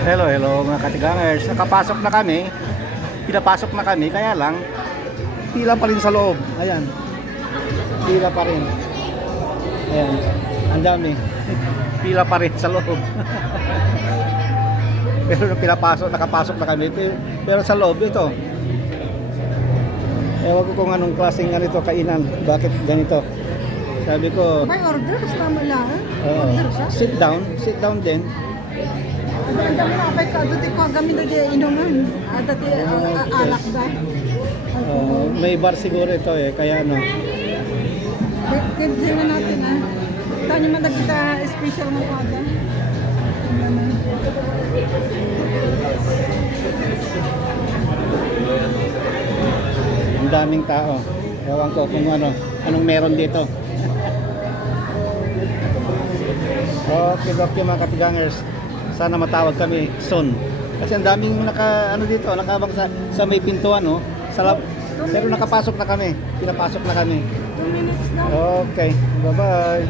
Hello, hello mga katigangers. Nakapasok na kami. Pinapasok na kami, kaya lang pila pa rin sa loob. Ayan. Pila pa rin. Ayan. Ang dami. Pila pa rin sa loob. Pero nung nakapasok na kami. Pero sa loob ito. Ewan ko kung anong klaseng ganito kainan. Bakit ganito? Sabi ko, May order, kasama lang. oo, Order siya. sit down din. Ang dami na kapay ka, dati ko kami na di inuman. Dati Okay. alak ba? May bar siguro ito kaya ano. Kaya na natin Tanya man na kita special mo pa ba? Ang daming tao. Ewan ko kung anong meron dito. Okay, mga katigangers. Sana matawag kami soon. Kasi ang daming nakabang sa may pintuan, no? Pero nakapasok na kami. Pinapasok na kami. 2 minutes na. Okay, bye-bye.